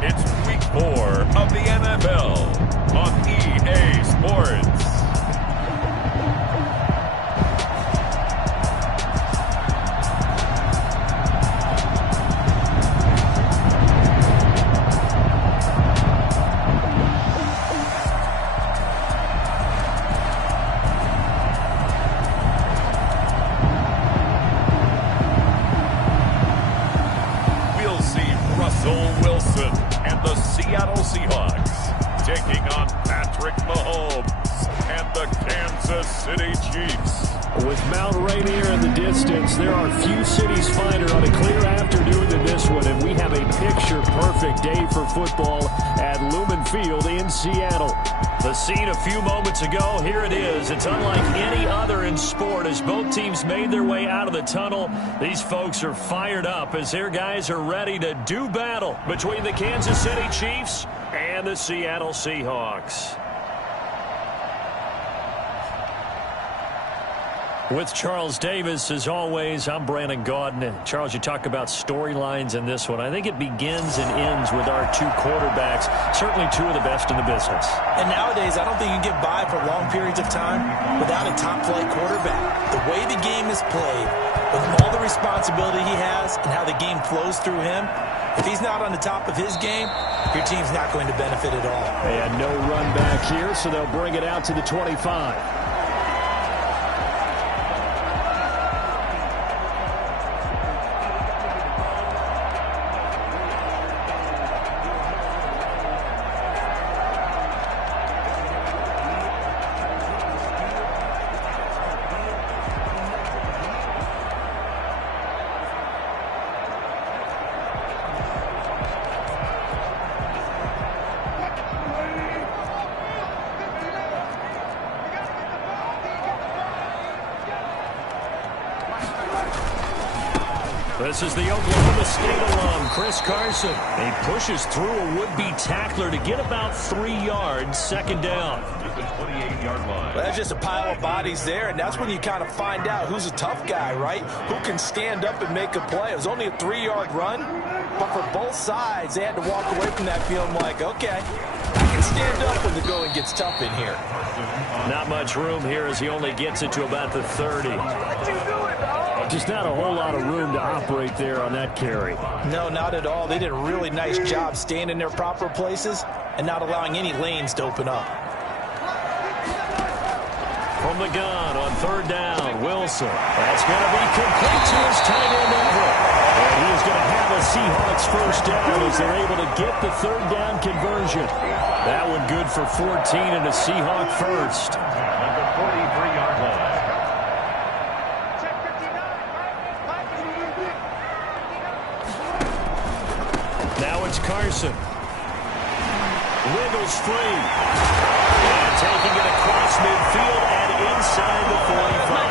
It's week 4 of the NFL on EA Sports. Wilson and the Seattle Seahawks taking on Patrick Mahomes and the Kansas City Chiefs. With Mount Rainier in the distance, there are few cities finer on a clear afternoon than this one, and we have a picture-perfect day for football at Lumen Field in Seattle. The scene a few moments ago, here it is. It's unlike any other in sport as both teams made their way out of the tunnel. These folks are fired up as their guys are ready to do battle between the Kansas City Chiefs and the Seattle Seahawks. With Charles Davis, as always, I'm Brandon Gaudin. Charles, you talk about storylines in this one. I think it begins and ends with our two quarterbacks, certainly two of the best in the business. And nowadays, I don't think you can get by for long periods of time without a top-flight quarterback. The way the game is played, with all the responsibility he has and how the game flows through him, if he's not on the top of his game, your team's not going to benefit at all. And no run back here, so they'll bring it out to the 25. This is the Oklahoma State alum, Chris Carson. He pushes through a would-be tackler to get about 3 yards, second down. The 28-yard line. Well, that's just a pile of bodies there, and that's when you kind of find out who's a tough guy, right? Who can stand up and make a play. It was only a 3-yard run, but for both sides, they had to walk away from that feeling like, okay, I can stand up when the going gets tough in here. Not much room here as he only gets it to about the 30. Just not a whole lot of room to operate there on that carry. No, not at all. They did a really nice job staying in their proper places and not allowing any lanes to open up. From the gun on third down, Wilson. That's going to be complete to his tight end Everett. And he is going to have a Seahawks first down as they're able to get the third down conversion. That one good for 14 and a Seahawk first. At the 43-yard line. Now it's Carson. Wiggles free. And taking it across midfield and inside the 45.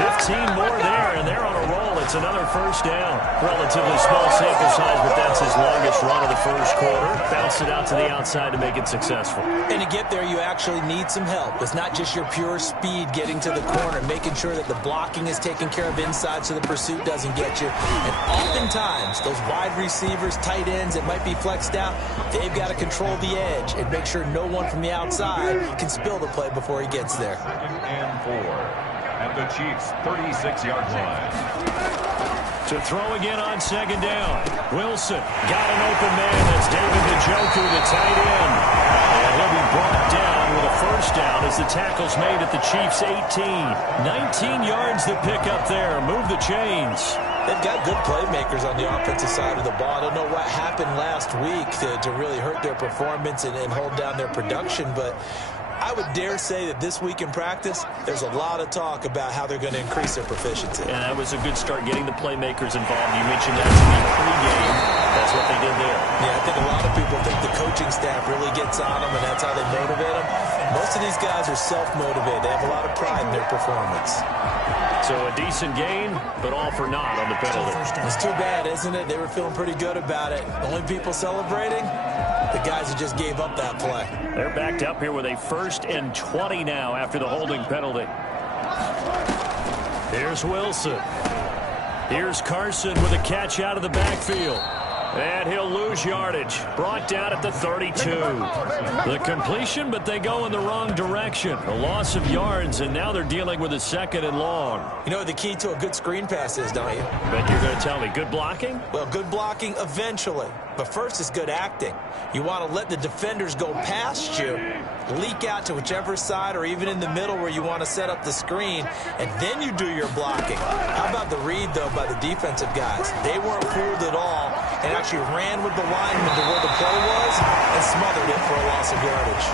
15 more there, and they're on a roll. It's another first down. Relatively small sample size, but that's his longest run of the first quarter. Bounced it out to the outside to make it successful. And to get there, you actually need some help. It's not just your pure speed getting to the corner, making sure that the blocking is taken care of inside so the pursuit doesn't get you. And oftentimes, those wide receivers, tight ends that might be flexed out, they've got to control the edge and make sure no one from the outside can spill the play before he gets there. 2nd and 4. At the Chiefs' 36-yard line. To throw again on second down. Wilson got an open man. That's David Njoku, the tight end. And he'll be brought down with a first down as the tackle's made at the Chiefs' 18. 19 yards to pick up there. Move the chains. They've got good playmakers on the offensive side of the ball. I don't know what happened last week to really hurt their performance and hold down their production, but I would dare say that this week in practice, there's a lot of talk about how they're going to increase their proficiency. And that was a good start getting the playmakers involved. You mentioned that to me pregame. That's what they did there. Yeah, I think a lot of people think the coaching staff really gets on them, and that's how they motivate them. Most of these guys are self-motivated. They have a lot of pride in their performance. So a decent gain, but all for naught on the penalty. It's too bad, isn't it? They were feeling pretty good about it. The only people celebrating, the guys who just gave up that play. They're backed up here with a 1st and 20 now after the holding penalty. Here's Wilson. Here's Carson with a catch out of the backfield. And he'll lose lose yardage. Brought down at the 32. The completion, but they go in the wrong direction. A loss of yards, and now they're dealing with a 2nd and long. You know what the key to a good screen pass is, don't you? Bet you're going to tell me. Good blocking? Well, good blocking eventually. But first is good acting. You want to let the defenders go past you, leak out to whichever side or even in the middle where you want to set up the screen, and then you do your blocking. How about the read, though, by the defensive guys? They weren't fooled at all and actually ran with the lineman to where the play was and smothered it for a loss of yardage.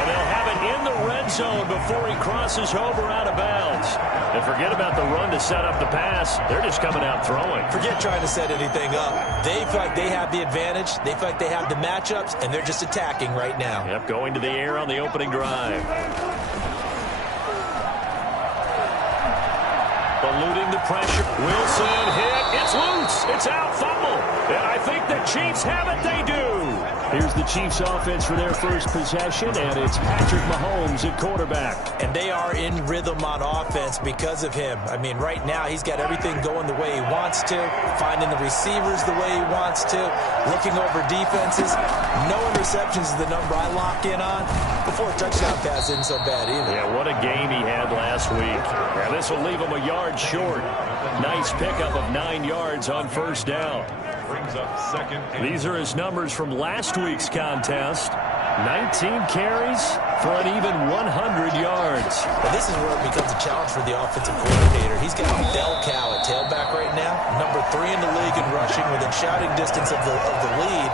And they'll have it in the red zone before he crosses over out of bounds. And forget about the run to set up the pass. They're just coming out throwing. Forget trying to set anything up. They feel like they have the advantage. They feel like they have the matchups, and they're just attacking right now. Yep, going to the air on the opening drive. Eluding the pressure. Wilson hit. It's loose. It's out. Fumble. And I think the Chiefs have it. They do. Here's the Chiefs offense for their first possession, and it's Patrick Mahomes at quarterback. And they are in rhythm on offense because of him. I mean, right now he's got everything going the way he wants to, finding the receivers the way he wants to, looking over defenses. No interceptions is the number I lock in on. Before a touchdown pass isn't so bad either. Yeah, what a game he had last week. Now this will leave him a yard short. Nice pickup of 9 yards on first down. Brings up 2nd. These are his numbers from last week's contest. 19 carries for an even 100 yards. Well, this is where it becomes a challenge for the offensive coordinator. He's got a bell cow at tailback right now, number 3 in the league in rushing within shouting distance of the lead.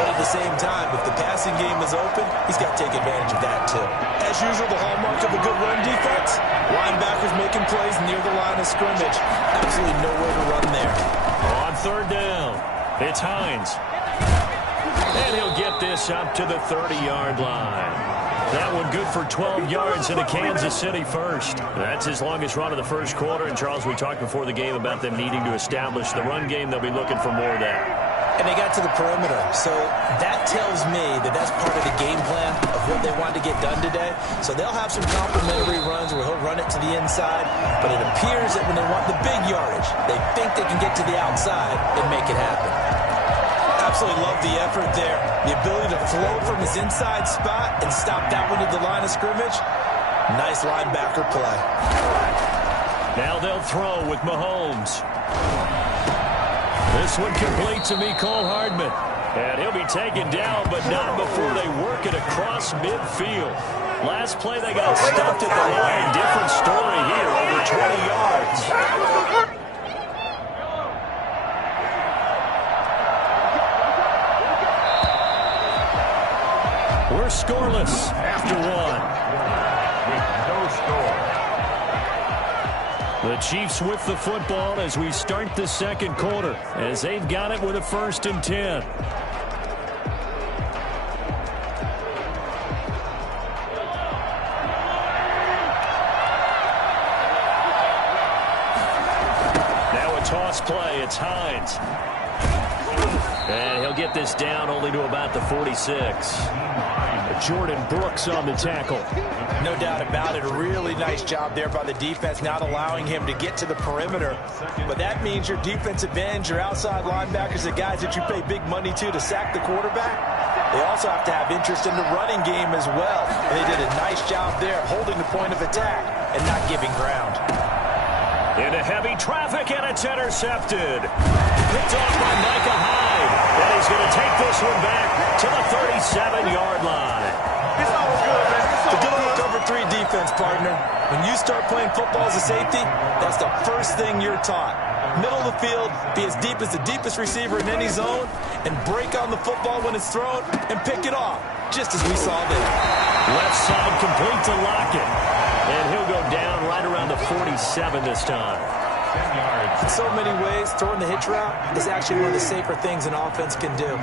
But at the same time, if the passing game is open, he's got to take advantage of that too. As usual, the hallmark of a good run defense, linebackers making plays near the line of scrimmage. Absolutely nowhere to run there. On third down, it's Hines. And he'll get this up to the 30-yard line. That one good for 12 yards in a Kansas City first. That's his longest run of the first quarter. And, Charles, we talked before the game about them needing to establish the run game. They'll be looking for more of that. And they got to the perimeter. So that tells me that that's part of the game plan of what they want to get done today. So they'll have some complimentary runs where he'll run it to the inside. But it appears that when they want the big yardage, they think they can get to the outside and make it happen. Absolutely love the effort there. The ability to flow from his inside spot and stop that one at the line of scrimmage. Nice linebacker play. Now they'll throw with Mahomes. This one complete to Mecole Hardman. And he'll be taken down, but not before they work it across midfield. Last play they got stuffed at the line. Different story here, over 20 yards. We're scoreless after one. With no score. The Chiefs with the football as we start the second quarter, as they've got it with a 1st and 10. Now a toss play. It's Hines. And he'll get this down only to about the 46. Jordan Brooks on the tackle. No doubt about it. A really nice job there by the defense, not allowing him to get to the perimeter. But that means your defensive ends, your outside linebackers, the guys that you pay big money to sack the quarterback, they also have to have interest in the running game as well. And they did a nice job there holding the point of attack and not giving ground. Into heavy traffic, and it's intercepted. Picked off by Micah Hyde. And he's going to take this one back to the 37-yard line. It's always good, man. The good old cover 3 defense, partner. When you start playing football as a safety, that's the first thing you're taught. Middle of the field, be as deep as the deepest receiver in any zone, and break on the football when it's thrown and pick it off, just as we saw there. Left side complete to Lockett. And he'll go down right around the 47 this time. 10 yards. In so many ways, throwing the hitch route is actually one of the safer things an offense can do.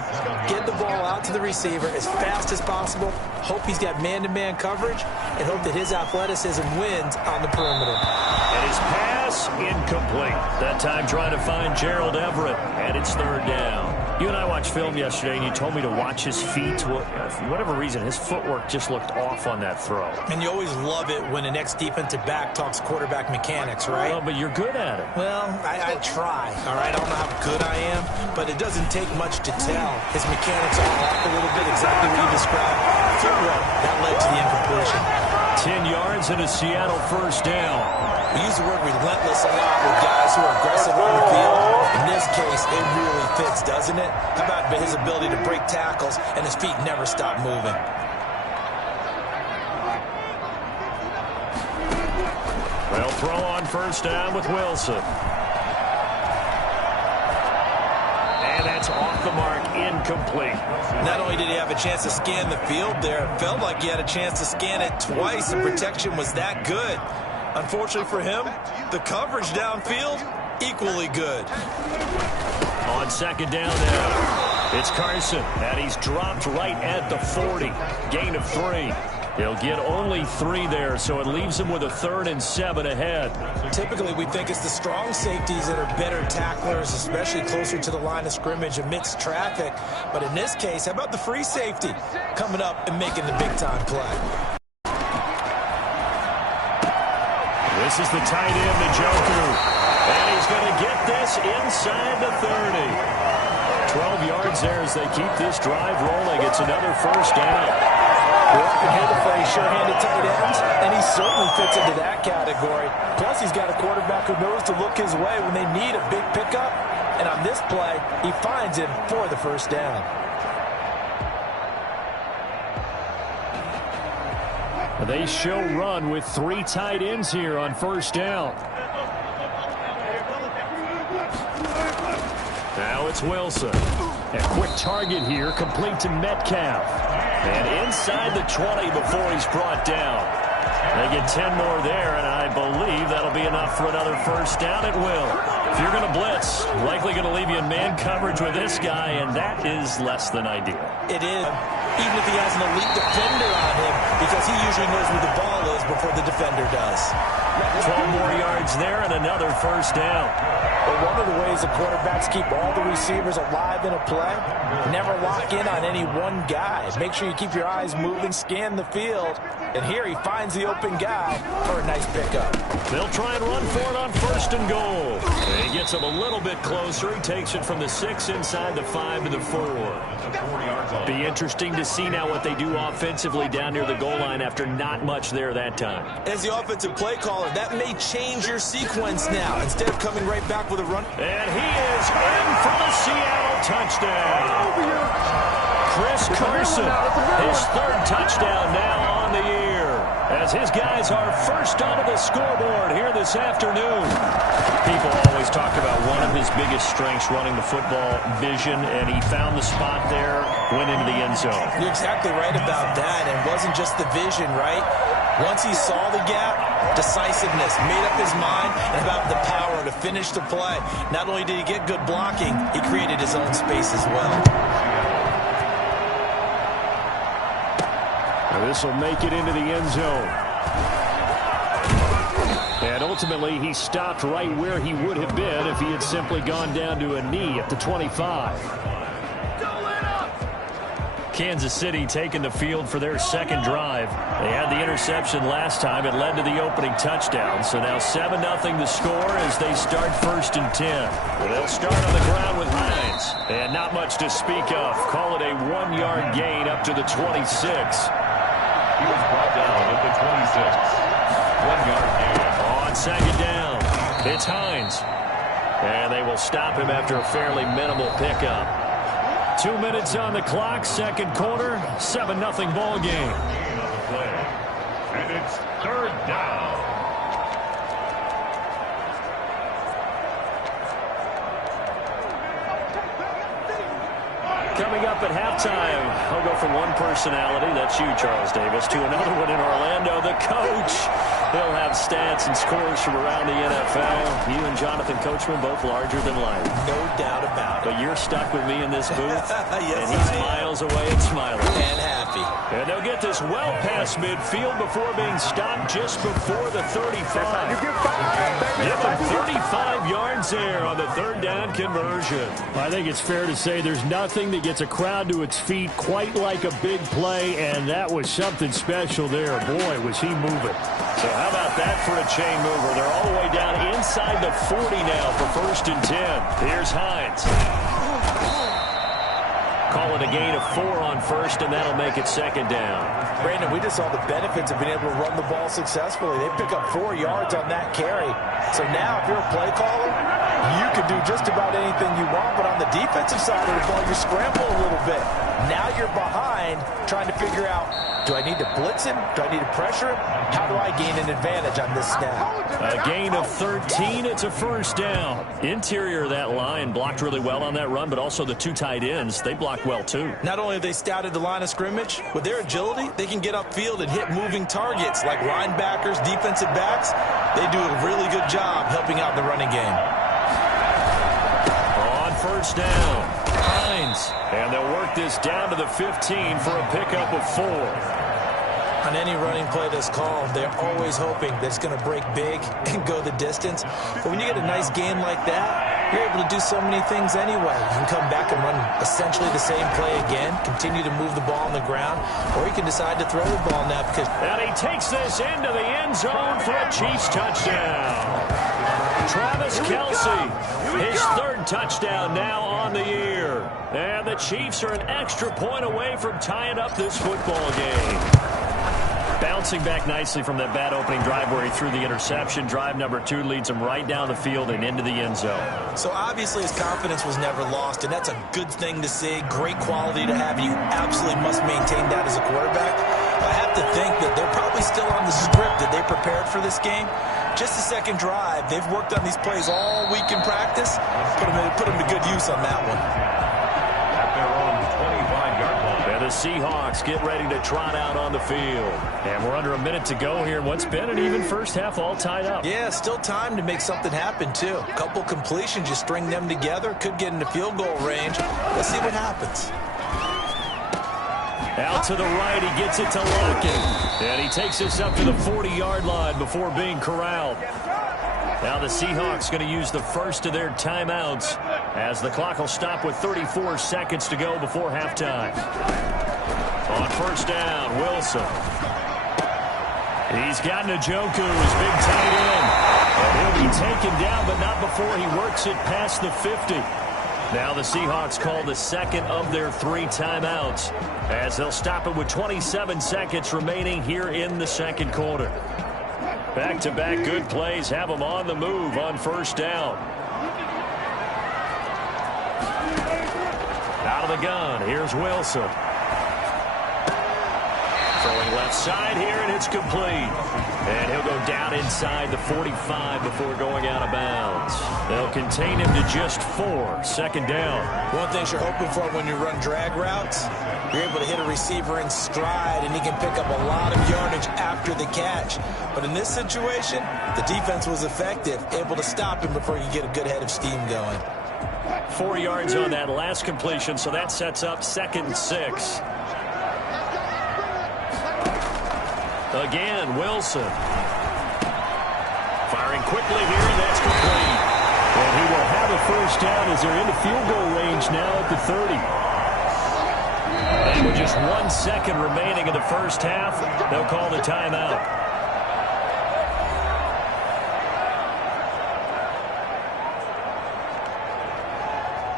Get the ball out to the receiver as fast as possible, hope he's got man-to-man coverage, and hope that his athleticism wins on the perimeter. And his pass incomplete. That time trying to find Gerald Everett, and it's 3rd down. You and I watched film yesterday, and you told me to watch his feet. Well, for whatever reason, his footwork just looked off on that throw. And you always love it when an ex-defensive back talks quarterback mechanics, right? Well, but you're good at it. Well, I try, all right? I don't know how good I am, but it doesn't take much to tell. His mechanics are off a little bit, exactly what you described. Footwork, that led to the incompletion. 10 yards and a Seattle first down. We use the word relentless a lot with guys who are aggressive on the field. In this case, it really fits, doesn't it? How about his ability to break tackles and his feet never stop moving? They'll throw on first down with Wilson. And that's off the mark, incomplete. Not only did he have a chance to scan the field there, it felt like he had a chance to scan it twice. The protection was that good. Unfortunately for him, the coverage downfield, equally good. On second down now, it's Carson, and he's dropped right at the 40. Gain of 3. He'll get only 3 there, so it leaves him with a 3rd and 7 ahead. Typically, we think it's the strong safeties that are better tacklers, especially closer to the line of scrimmage amidst traffic. But in this case, how about the free safety coming up and making the big-time play? This is the tight end, Njoku. And he's going to get this inside the 30. 12 yards there as they keep this drive rolling. It's another first down. We often hear the phrase sure-handed tight ends, and he certainly fits into that category. Plus, he's got a quarterback who knows to look his way when they need a big pickup. And on this play, he finds him for the first down. They show run with 3 tight ends here on first down. Now it's Wilson. A quick target here, complete to Metcalf. And inside the 20 before he's brought down. They get 10 more there, and I believe that'll be enough for another first down. It will. If you're going to blitz, likely going to leave you in man coverage with this guy, and that is less than ideal. It is, even if he has an elite defender on him, because he usually knows where the ball is before the defender does. 12 more yards there and another first down. But one of the ways the quarterbacks keep all the receivers alive in a play, never lock in on any one guy. Make sure you keep your eyes moving, scan the field. And here he finds the open guy for a nice pickup. They'll try and run for it on first and goal. And he gets him a little bit closer. He takes it from the 6 inside the 5 to the 4. Be interesting to see now what they do offensively down near the goal line after not much there that time. As the offensive play caller, that may change your sequence now. Instead of coming right back with a run. And he is in for the Seattle touchdown. Chris Carson, his 3rd touchdown now on the year, as his guys are first onto the scoreboard here this afternoon. People always talk about one of his biggest strengths running the football, vision, and he found the spot there, went into the end zone. You're exactly right about that, and it wasn't just the vision, right? Once he saw the gap, decisiveness, made up his mind, and about the power to finish the play. Not only did he get good blocking, he created his own space as well. This will make it into the end zone. And ultimately, he stopped right where he would have been if he had simply gone down to a knee at the 25. Kansas City taking the field for their 2nd drive. They had the interception last time. It led to the opening touchdown. So now 7-0 the score as they start 1st and 10. They'll start on the ground with Hines. And not much to speak of. Call it a 1-yard gain up to the 26. He was brought down at the 26. 1-yard gain. On second down, it's Hines. And they will stop him after a fairly minimal pickup. 2 minutes on the clock, 2nd quarter, 7-0 ball game. And it's 3rd down. Coming up at halftime, I'll go from one personality, that's you, Charles Davis, to another one in Orlando, the coach. He'll have stats and scores from around the NFL. You and Jonathan Coachman both larger than life. No doubt about it. But you're stuck with me in this booth. Yes, and he's miles away and smiling. And happy. And they'll get this well past midfield before being stopped just before the 35. Give them 35 yards there on the third down conversion. I think it's fair to say there's nothing that gets a crowd to its feet quite like a big play, and that was something special there. Boy, was he moving. So how about that for a chain mover? They're all the way down inside the 40 now for 1st and 10. Here's Hines. Call it a gain of 4 on 1st, and that'll make it 2nd down. Brandon, we just saw the benefits of being able to run the ball successfully. They pick up 4 yards on that carry. So now if you're a play caller, you can do just about anything you want, but on the defensive side of the ball, you scramble a little bit. Now you're behind trying to figure out, do I need to blitz him? Do I need to pressure him? How do I gain an advantage on this snap? A gain of 13. It's a 1st down. Interior of that line blocked really well on that run, but also the 2 tight ends, they blocked well too. Not only have they scouted the line of scrimmage, with their agility, they can get upfield and hit moving targets like linebackers, defensive backs. They do a really good job helping out the running game. On 1st down, Hines. And they'll work this down to the 15 for a pickup of 4. On any running play that's called, they're always hoping that it's going to break big and go the distance. But when you get a nice game like that, you're able to do so many things anyway. You can come back and run essentially the same play again, continue to move the ball on the ground, or you can decide to throw the ball now because... And he takes this into the end zone for a Chiefs touchdown. Travis Kelce, his 3rd touchdown now on the year. And the Chiefs are an extra point away from tying up this football game. Bouncing back nicely from that bad opening drive where he threw the interception. Drive number 2 leads him right down the field and into the end zone. So obviously his confidence was never lost, and that's a good thing to see. Great quality to have, and you absolutely must maintain that as a quarterback. I have to think that they're probably still on the script that they prepared for this game. Just the 2nd drive. They've worked on these plays all week in practice. Put them to good use on that one. The Seahawks get ready to trot out on the field. And we're under a minute to go here in what's been an even first half, all tied up. Yeah, still time to make something happen, too. A couple completions, you string them together, could get into field goal range. Let's see what happens. Out to the right, he gets it to Lockett. And he takes this up to the 40-yard line before being corralled. Now the Seahawks going to use the first of their timeouts as the clock will stop with 34 seconds to go before halftime. On 1st down, Wilson. He's got Njoku, his big tight end. And he'll be taken down, but not before he works it past the 50. Now the Seahawks call the 2nd of their 3 timeouts as they'll stop it with 27 seconds remaining here in the 2nd quarter. Back-to-back good plays have them on the move on 1st down. Out of the gun, here's Wilson. Throwing left side here, and it's complete. And he'll go down inside the 45 before going out of bounds. They'll contain him to just 4, 2nd down. One thing you're hoping for when you run drag routes, you're able to hit a receiver in stride, and he can pick up a lot of yardage after the catch. But in this situation, the defense was effective, able to stop him before you get a good head of steam going. 4 yards on that last completion, so that sets up 2nd and 6. Again, Wilson. Firing quickly here, and that's complete. And he will have a 1st down as they're into field goal range now at the 30. And with just 1 second remaining in the first half, they'll call the timeout.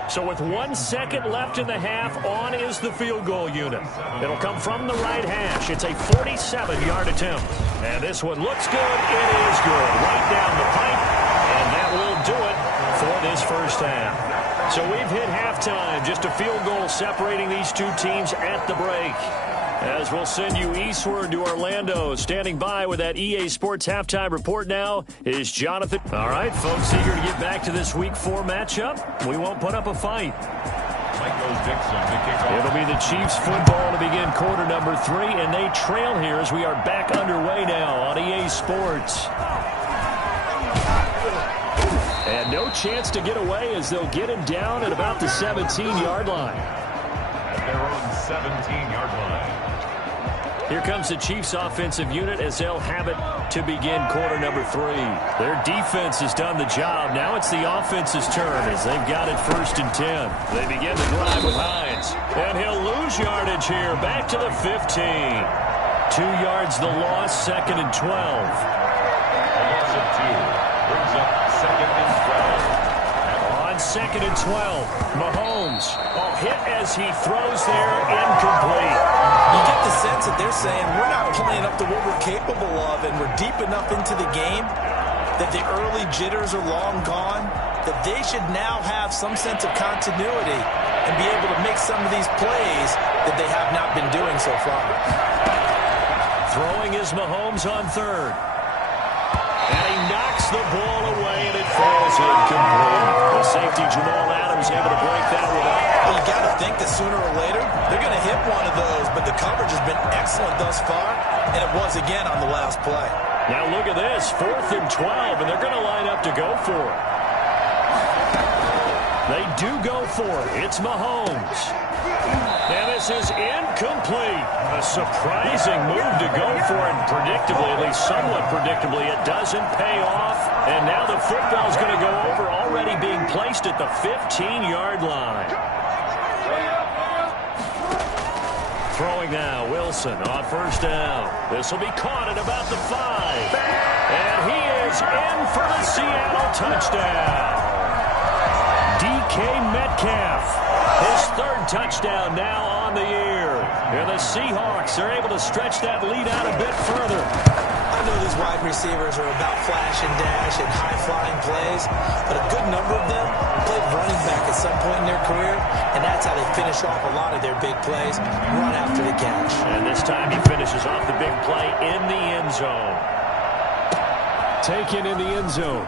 So with 1 second left in the half, on is the field goal unit. It'll come from the right hash. It's a 47-yard attempt. And this one looks good. It is good. Right down the pipe. And that will do it for this first half. So we've hit halftime. Just a field goal separating these 2 teams at the break. As we'll send you eastward to Orlando. Standing by with that EA Sports halftime report now is Jonathan. All right, folks, eager to get back to this Week 4 matchup. We won't put up a fight. Mike goes Dixon to It'll be the Chiefs football to begin quarter number 3, and they trail here as we are back underway now on EA Sports. And no chance to get away as they'll get him down at about the 17-yard line. At their own 17-yard line. Here comes the Chiefs offensive unit as they'll have it to begin quarter number 3. Their defense has done the job. Now it's the offense's turn as they've got it 1st and 10. They begin the drive with Hines. And he'll lose yardage here. Back to the 15. 2 yards the loss, 2nd and 12. A loss of 2 brings up 2nd and 12. On 2nd and 12, Mahomes. Hit as he throws there, incomplete. You get the sense that they're saying we're not playing up to what we're capable of, and we're deep enough into the game that the early jitters are long gone, that they should now have some sense of continuity and be able to make some of these plays that they have not been doing so far. Throwing is Mahomes on 3rd. And he knocks the ball away, and it falls incomplete. The safety, Jamal Adams, able to break that one up. Well, you got to think that sooner or later they're going to hit one of those, but the coverage has been excellent thus far, and it was again on the last play. Now look at this, 4th and 12, and they're going to line up to go for it. They do go for it. It's Mahomes. And this is incomplete. A surprising move to go for it. Predictably, at least somewhat predictably, it doesn't pay off. And now the football's going to go over, already being placed at the 15-yard line. Throwing now, Wilson on 1st down. This will be caught at about the 5. And he is in for the Seattle touchdown. DK Metcalf, his 3rd touchdown now on the year. And the Seahawks are able to stretch that lead out a bit further. I know these wide receivers are about flash and dash and high-flying plays, but a good number of them played running back at some point in their career, and that's how they finish off a lot of their big plays, run after the catch. And this time he finishes off the big play in the end zone. Taken in the end zone.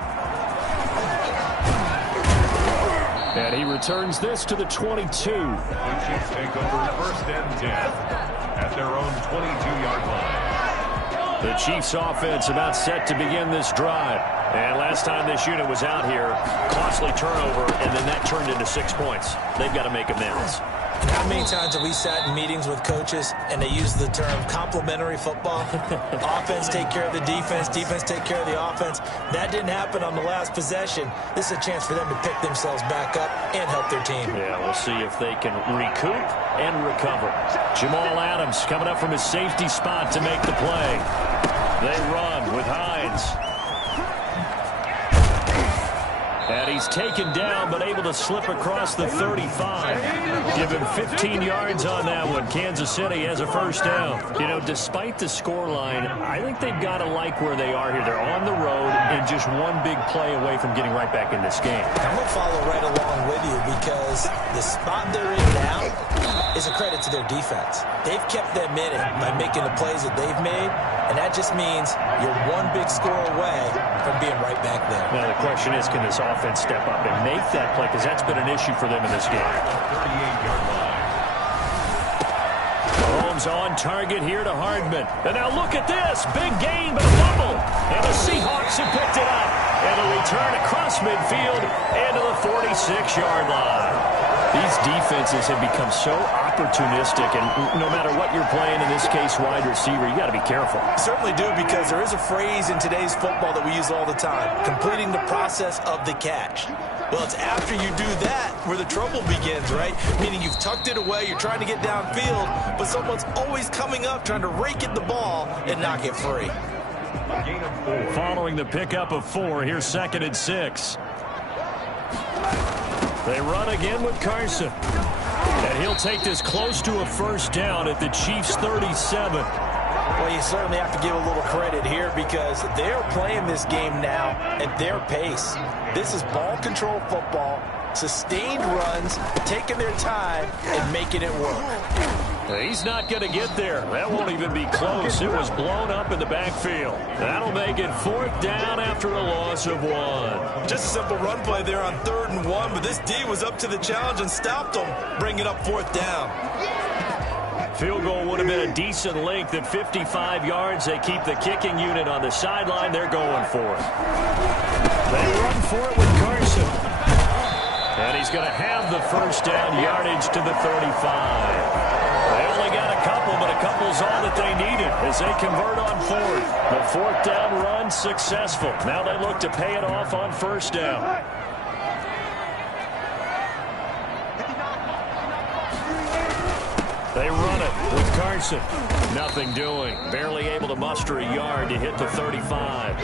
And he returns this to the 22. The Chiefs take over 1st and 10 at their own 22-yard line. The Chiefs offense about set to begin this drive. And last time this unit was out here, costly turnover, and then that turned into 6 points. They've got to make amends. And how many times have we sat in meetings with coaches and they use the term complementary football? Offense take care of the defense, defense take care of the offense. That didn't happen on the last possession. This is a chance for them to pick themselves back up and help their team. Yeah, we'll see if they can recoup and recover. Jamal Adams coming up from his safety spot to make the play. They run with Hines. And he's taken down, but able to slip across the 35. Give him 15 yards on that one. Kansas City has a 1st down. You know, despite the scoreline, I think they've got to like where they are here. They're on the road and just one big play away from getting right back in this game. I'm going to follow right along with you because the spot they're in now is a credit to their defense. They've kept them in it by making the plays that they've made, and that just means you're one big score away from being right back there. Now the question is, can this offense step up and make that play? Because that's been an issue for them in this game. 38-yard line. Mahomes on target here to Hardman. And now look at this. Big gain, but a fumble. And the Seahawks have picked it up. And a return across midfield into the 46-yard line. These defenses have become so opportunistic, and no matter what you're playing, in this case, wide receiver, you got to be careful. Certainly do, because there is a phrase in today's football that we use all the time, completing the process of the catch. Well, it's after you do that where the trouble begins, right? Meaning you've tucked it away, you're trying to get downfield, but someone's always coming up trying to rake at the ball and knock it free. Gain of 4. Following the pickup of 4, here's 2nd and 6. They run again with Carson. And he'll take this close to a 1st down at the Chiefs' 37. Well, you certainly have to give a little credit here because they're playing this game now at their pace. This is ball control football, sustained runs, taking their time and making it work. He's not going to get there. That won't even be close. It was blown up in the backfield. That'll make it 4th down after a loss of 1. Just a simple run play there on 3rd and 1, but this D was up to the challenge and stopped them, bringing up 4th down. Field goal would have been a decent length at 55 yards. They keep the kicking unit on the sideline. They're going for it. They run for it with Carson. And he's going to have the 1st down yardage to the 35. They only got a couple, but a couple's all that they needed as they convert on 4th. The 4th down run successful. Now they look to pay it off on 1st down. They run it with Carson. Nothing doing. Barely able to muster a yard to hit the 35.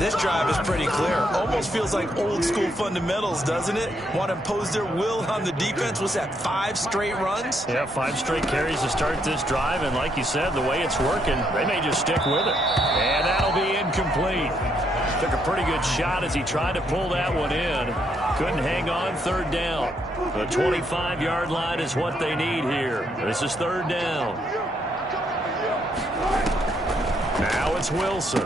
This drive is pretty clear. Almost feels like old school fundamentals, doesn't it? Want to impose their will on the defense. Was that 5 straight runs? Yeah, 5 straight carries to start this drive. And like you said, the way it's working, they may just stick with it. And that'll be incomplete. Took a pretty good shot as he tried to pull that one in. Couldn't hang on 3rd down. The 25-yard line is what they need here. This is 3rd down. Now it's Wilson.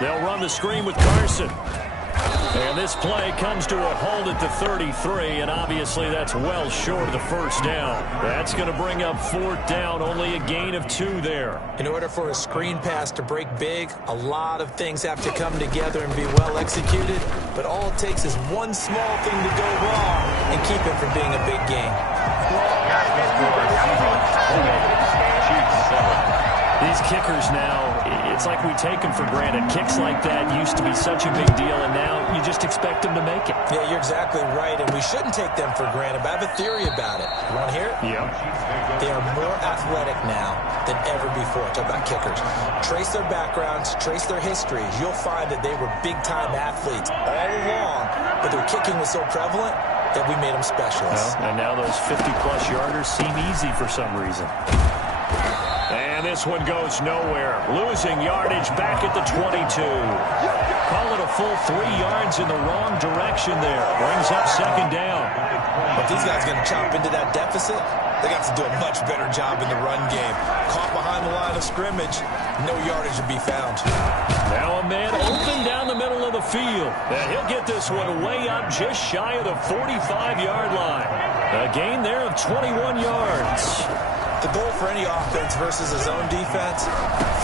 They'll run the screen with Carson. And this play comes to a halt at the 33, and obviously that's well short of the 1st down. That's going to bring up 4th down, only a gain of 2 there. In order for a screen pass to break big, a lot of things have to come together and be well executed, but all it takes is one small thing to go wrong and keep it from being a big gain. These kickers now, it's like we take them for granted. Kicks like that used to be such a big deal, and now you just expect them to make it. Yeah, you're exactly right, and we shouldn't take them for granted, but I have a theory about it. You want to hear it? Yeah. They are more athletic now than ever before. Talk about kickers. Trace their backgrounds, trace their histories. You'll find that they were big-time athletes all along, but their kicking was so prevalent that we made them specialists. Well, and now those 50-plus yarders seem easy for some reason. And this one goes nowhere. Losing yardage back at the 22. Call it a full 3 yards in the wrong direction there. Brings up 2nd down. But these guys going to chop into that deficit? They got to do a much better job in the run game. Caught behind the line of scrimmage, no yardage to be found. Now a man open down the middle of the field. And he'll get this one way up just shy of the 45-yard line. A gain there of 21 yards. The goal for any offense versus his own defense,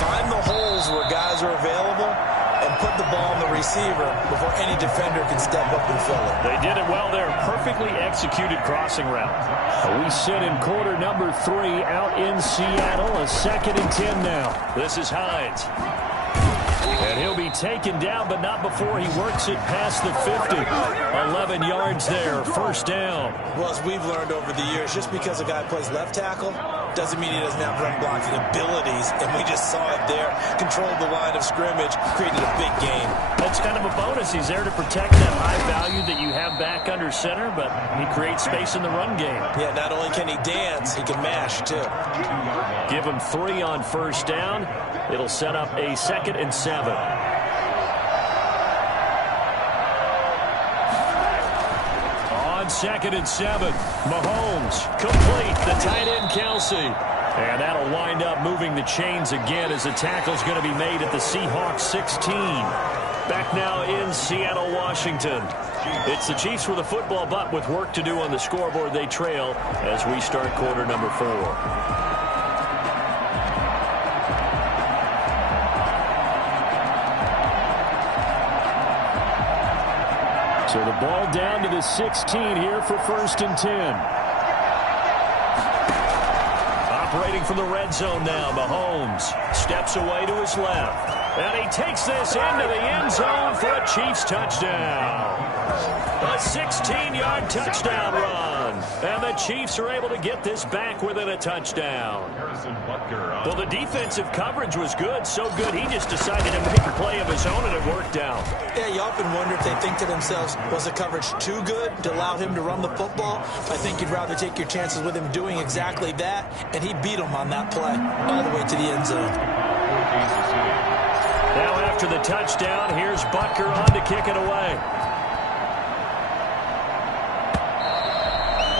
find the holes where guys are available and put the ball on the receiver before any defender can step up and fill it. They did it well there. Perfectly executed crossing route. We sit in quarter number 3 out in Seattle. A 2nd and 10 now. This is Hines. And he'll be taken down, but not before he works it past the 50. 11 yards there, 1st down. Well, as we've learned over the years, just because a guy plays left tackle doesn't mean he doesn't have run blocking abilities, and we just saw it there. Controlled the line of scrimmage, created a big gain. That's kind of a bonus. He's there to protect that high value that you have back under center, but he creates space in the run game. Yeah, not only can he dance, he can mash, too. Give him 3 on 1st down. It'll set up a 2nd and 7. On 2nd and 7, Mahomes complete, the tight end Kelsey. And that'll wind up moving the chains again as the tackle's going to be made at the Seahawks 16. Back now in Seattle, Washington. It's the Chiefs with a football, but with work to do on the scoreboard, they trail as we start quarter number 4. So the ball down to the 16 here for 1st and 10. Operating from the red zone now, Mahomes steps away to his left. And he takes this into the end zone for a Chiefs touchdown. A 16-yard touchdown run. And the Chiefs are able to get this back within a touchdown. Well, the defensive coverage was good, so good he just decided to make a play of his own, and it worked out. Yeah, you often wonder if they think to themselves, was the coverage too good to allow him to run the football? I think you'd rather take your chances with him doing exactly that, and he beat him on that play all the way to the end zone. Now after the touchdown, here's Butker on to kick it away.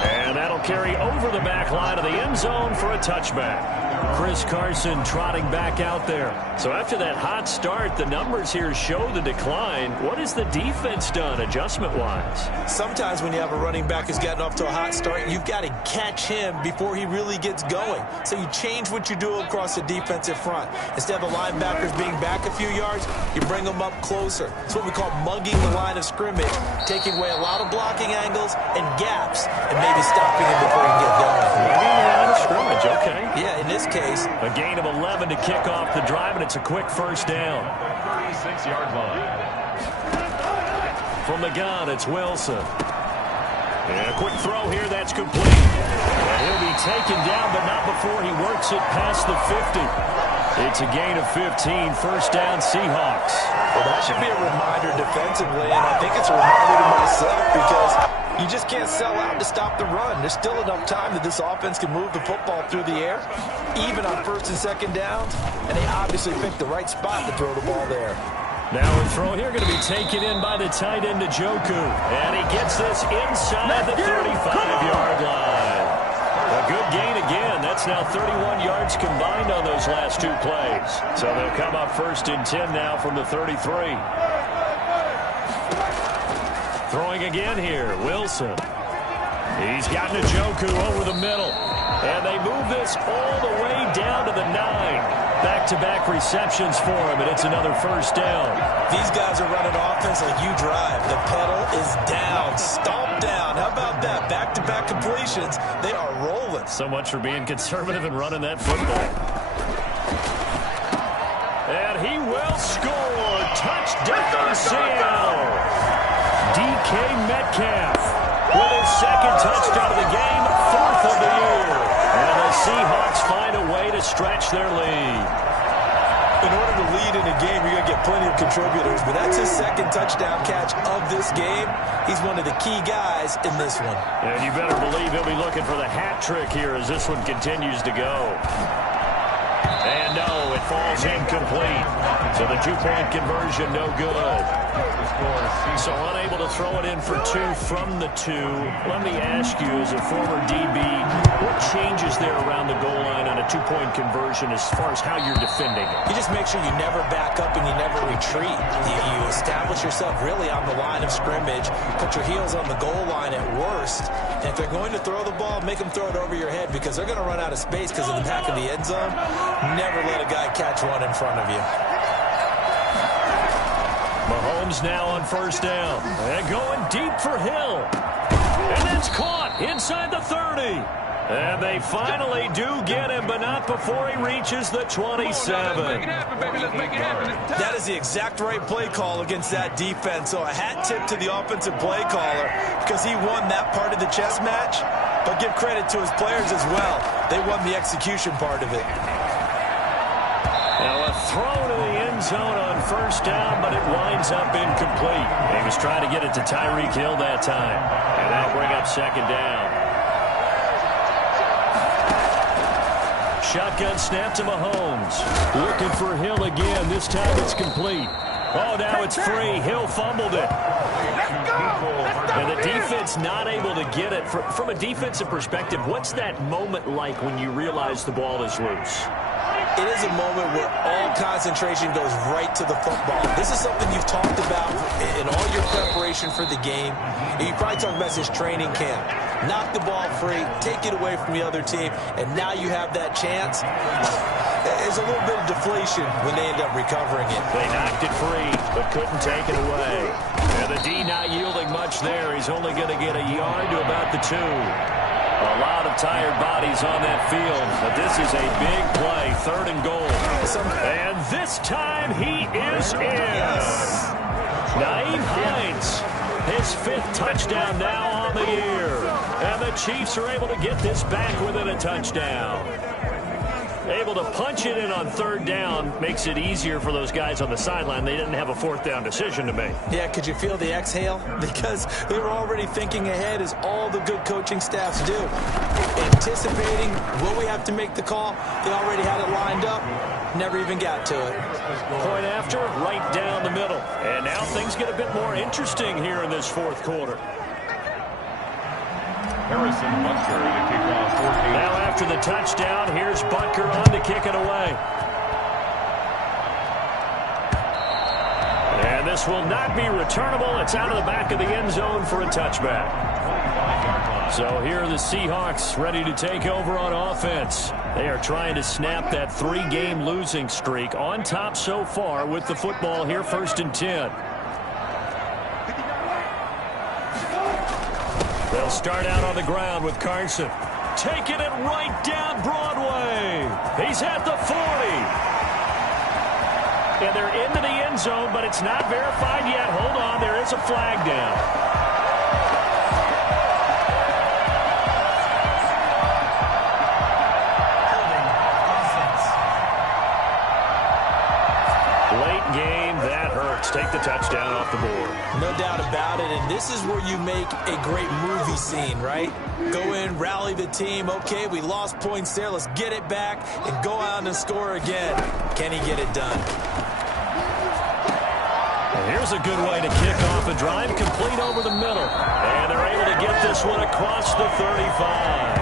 And that'll carry over the back line of the end zone for a touchback. Chris Carson trotting back out there. So after that hot start, the numbers here show the decline. What has the defense done adjustment-wise? Sometimes when you have a running back who's gotten off to a hot start, you've got to catch him before he really gets going. So you change what you do across the defensive front. Instead of the linebackers being back a few yards, you bring them up closer. It's what we call mugging the line of scrimmage, taking away a lot of blocking angles and gaps, and maybe stopping him before he can get going. Mugging the line of scrimmage, okay. Yeah, in this case, a gain of 11 to kick off the drive, and it's a quick first down. 36-yard line. From the gun, it's Wilson. And a quick throw here, that's complete. And he'll be taken down, but not before he works it past the 50. It's a gain of 15, first down Seahawks. Well, that should be a reminder defensively, and I think it's a reminder to myself because you just can't sell out to stop the run. There's still enough time that this offense can move the football through the air, even on first and second downs, and they obviously picked the right spot to throw the ball there. Now a throw here going to be taken in by the tight end Njoku, and he gets this inside the 35-yard line. A good gain again. That's now 31 yards combined on those last two plays. So they'll come up first and 10 now from the 33. Throwing again here, Wilson. He's got Njoku over the middle. And they move this all the way down to the 9. Back-to-back receptions for him, and it's another first down. These guys are running offense like you drive. The pedal is down, stomp down. How about that? Back-to-back completions. They are rolling. So much for being conservative and running that football. And he will score. Touchdown, Seattle. DK Metcalf with his second touchdown of the game, 4th of the year. And the Seahawks find a way to stretch their lead. In order to lead in a game, you're going to get plenty of contributors, but that's his second touchdown catch of this game. He's one of the key guys in this one. And you better believe he'll be looking for the hat trick here as this one continues to go. And no, it falls incomplete. So the two-point conversion, no good. So unable to throw it in for 2 from the 2. Let me ask you, as a former DB, what changes there around the goal line on a two-point conversion as far as how you're defending it? You just make sure you never back up and you never retreat. You establish yourself really on the line of scrimmage, put your heels on the goal line at worst, and if they're going to throw the ball, make them throw it over your head because they're going to run out of space because of the back of the end zone. Never let a guy catch one in front of you. Mahomes now on first down. And going deep for Hill. And that's caught inside the 30. And they finally do get him, but not before he reaches the 27. That is the exact right play call against that defense. So a hat tip to the offensive play caller because he won that part of the chess match. But give credit to his players as well. They won the execution part of it. Now a throw to the end zone on first down, but it winds up incomplete. He was trying to get it to Tyreek Hill that time. And that'll bring up second down. Shotgun snap to Mahomes. Looking for Hill again. This time it's complete. Oh, now it's free. Hill fumbled it. And the defense not able to get it. From a defensive perspective, what's that moment like when you realize the ball is loose? It is a moment where all concentration goes right to the football. This is something you've talked about in all your preparation for the game. You probably talked about this training camp. Knock the ball free, take it away from the other team, and now you have that chance. There's a little bit of deflation when they end up recovering it. They knocked it free, but couldn't take it away. And the D not yielding much there. He's only going to get a yard to about the 2. A lot of tired bodies on that field, but this is a big play, 3rd and goal. And this time he is in. Nyheim Hines, his 5th touchdown now on the year. And the Chiefs are able to get this back within a touchdown. Able to punch it in on 3rd down makes it easier for those guys on the sideline. They didn't have a 4th down decision to make. Yeah, could you feel the exhale? Because they were already thinking ahead, as all the good coaching staffs do. Anticipating, will we have to make the call? They already had it lined up. Never even got to it. Point after, right down the middle. And now things get a bit more interesting here in this 4th quarter. Now after the touchdown, here's Butker on to kick it away. And this will not be returnable. It's out of the back of the end zone for a touchback. So here are the Seahawks ready to take over on offense. They are trying to snap that 3-game losing streak, on top so far with the football here, 1st and 10. They'll start out on the ground with Carson. Taking it right down Broadway. He's at the 40. And they're into the end zone, but it's not verified yet. Hold on, there is a flag down. Late game, that hurts. Take the touchdown off the board. No doubt about it, and this is where you make a great movie scene, right? Go in, rally the team. Okay, we lost points there. Let's get it back and go out and score again. Can he get it done? Here's a good way to kick off a drive, complete over the middle. And they're able to get this one across the 35.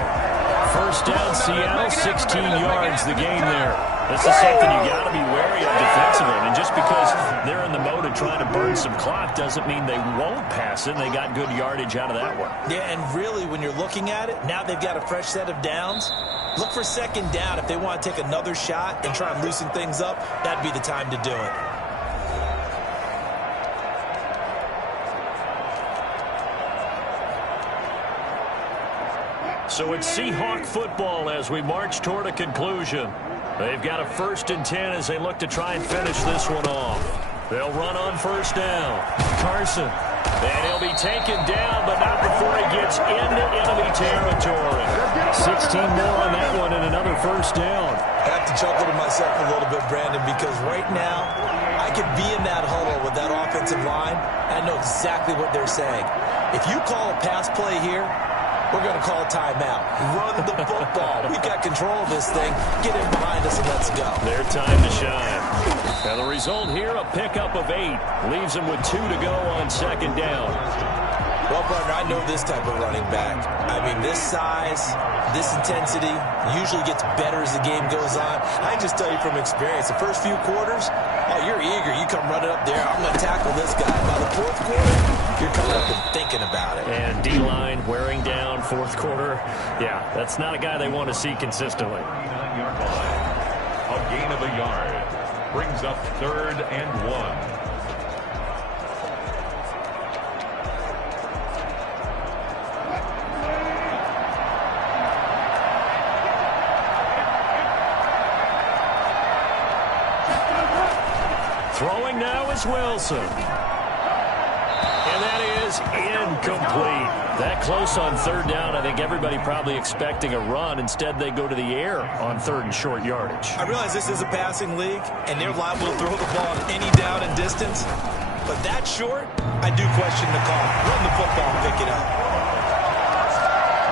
First down, Seattle, 16 yards the gain there. This is something you got to be wary of defensively. And just because they're in the mode of trying to burn some clock doesn't mean they won't pass it. They got good yardage out of that one. Yeah, and really, when you're looking at it, now they've got a fresh set of downs. Look for 2nd down. If they want to take another shot and try and loosen things up, that'd be the time to do it. So it's Seahawk football as we march toward a conclusion. They've got a 1st and 10 as they look to try and finish this one off. They'll run on 1st down. Carson. And he'll be taken down, but not before he gets into enemy territory. 16 more on that one and another 1st down. I have to chuckle to myself a little bit, Brandon, because right now I could be in that huddle with that offensive line. I know exactly what they're saying. If you call a pass play here, we're going to call a timeout. Run the football. We've got control of this thing. Get in behind us and let's go. Their time to shine. Now the result here, a pickup of 8. Leaves them with 2 to go on 2nd down. Well, partner, I know this type of running back. I mean, this size, this intensity usually gets better as the game goes on. I just tell you from experience, the first few quarters, oh, you're eager. You come running up there. I'm going to tackle this guy. By the 4th quarter, you're coming up and thinking about it. And D-line wearing down 4th quarter. Yeah, that's not a guy they want to see consistently. A gain of a yard brings up 3rd and 1. Throwing now is Wilson. And that is incomplete. That close on 3rd down. I think everybody probably expecting a run. Instead, they go to the air on 3rd and short yardage. I realize this is a passing league, and they're liable to throw the ball on any down and distance. But that short, I do question the call. Run the football and pick it up.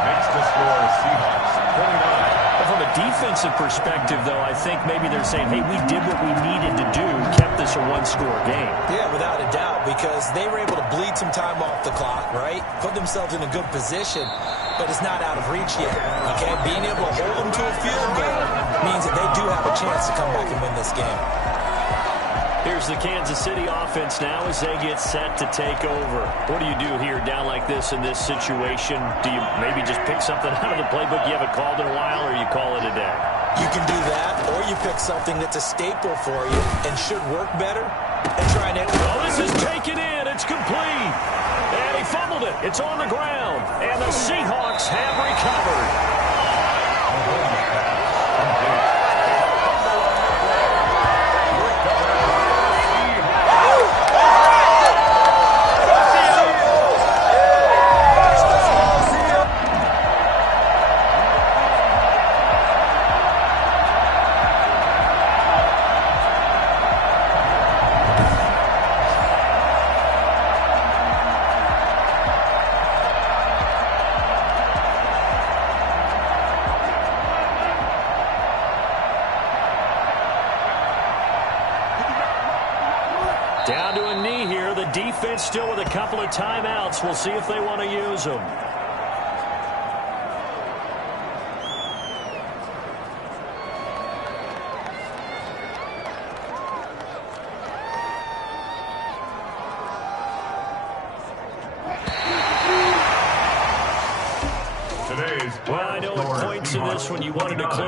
Makes the score Seahawks 29. From a defensive perspective, though, I think maybe they're saying, hey, we did what we needed to do, kept this a 1-score game. Yeah, without a doubt, because they were able to bleed some time off the clock, right? Put themselves in a good position, but it's not out of reach yet, okay? Being able to hold them to a field goal means that they do have a chance to come back and win this game. Here's the Kansas City offense now as they get set to take over. What do you do here down like this in this situation? Do you maybe just pick something out of the playbook you haven't called in a while, or you call it a day? You can do that, or you pick something that's a staple for you and should work better and try and... Oh, this is taken in. It's complete. And he fumbled it. It's on the ground. And the Seahawks have recovered. Down to a knee here. The defense still with a couple of timeouts. We'll see if they want to use them. is Well, I know at points in this when you wanted to close